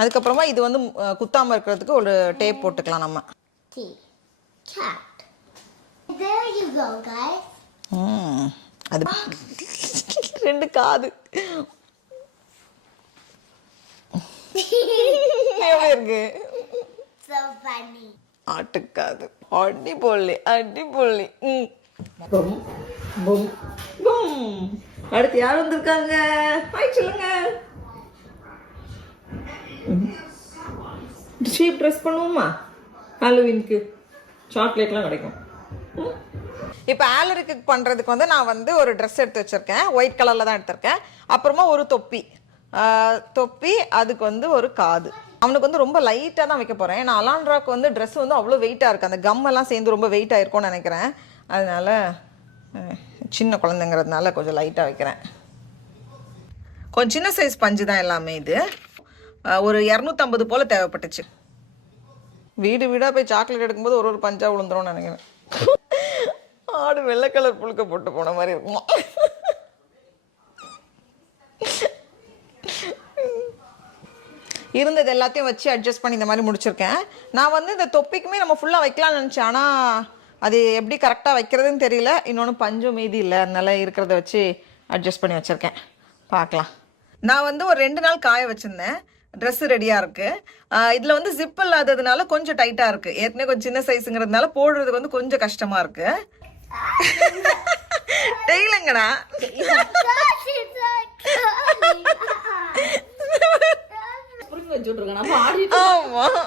அதுக்கப்புறமா இது வந்து குத்தாமல் இருக்கிறதுக்கு ஒரு டேப் போட்டுக்கலாம் நம்ம. There you go, guys. அது 2 காது எப்படி இருக்கு? So funny. ஆட்டுக்காது. அடிப்பொல்லி அடிப்பொல்லி. Boom boom boom. அடுத்து யார் வந்திருக்காங்க? ஹாய் சொல்லுங்க. ஷீப் ட்ரெஸ் பண்ணுவோமா? ஹாலோவீனுக்கு சாக்லேட்லாம் கிடைக்கும். இப்போ ஆலருக்கு பண்ணுறதுக்கு வந்து நான் வந்து ஒரு ட்ரெஸ் எடுத்து வச்சுருக்கேன். ஒயிட் கலரில் தான் எடுத்திருக்கேன். அப்புறமா ஒரு தொப்பி தொப்பி அதுக்கு வந்து ஒரு காது. அவனுக்கு வந்து ரொம்ப லைட்டாக தான் வைக்க போகிறேன். நான் அலான்ட்ராக்கு வந்து ட்ரெஸ் வந்து அவ்வளோ வெயிட்டாக இருக்குது. அந்த கம்மெல்லாம் சேர்ந்து ரொம்ப வெயிட்டாக இருக்கும்னு நினைக்கிறேன். அதனால் சின்ன குழந்தைங்கிறதுனால கொஞ்சம் லைட்டாக வைக்கிறேன். கொஞ்சம் சின்ன சைஸ் பஞ்சு தான் எல்லாமே. இது ஒரு 250 போல் தேவைப்பட்டுச்சு. வீடு வீடாக போய் சாக்லேட் எடுக்கும்போது ஒரு பஞ்சாக விழுந்துரும்னு நினைக்கிறேன். ஆடு வெள்ளை கலர் புழுக்க போட்டு போன மாதிரி இருக்குமா? இருந்தது எல்லாத்தையும் வச்சு அட்ஜஸ்ட் பண்ணி இந்த மாதிரி முடிச்சிருக்கேன். நான் வந்து இந்த தொப்பிக்குமே நம்ம ஃபுல்லாக வைக்கலாம்னு நினச்சேன். ஆனால் அது எப்படி கரெக்டாக வைக்கிறதுன்னு தெரியல. இன்னொன்று பஞ்சும் மீதி இல்லை, அதனால இருக்கிறத வச்சு அட்ஜஸ்ட் பண்ணி வச்சுருக்கேன். பார்க்கலாம். நான் வந்து ஒரு 2 நாள் காய வச்சுருந்தேன். ட்ரெஸ்ஸு ரெடியாக இருக்குது. இதில் வந்து ஜிப் இல்லாததுனால கொஞ்சம் டைட்டாக இருக்குது. ஏற்கனவே கொஞ்சம் சின்ன சைஸுங்கிறதுனால போடுறதுக்கு வந்து கொஞ்சம் கஷ்டமாக இருக்குது. டெய்லங்கடா வச்சுட்ருக்கேன். ஆமாம்.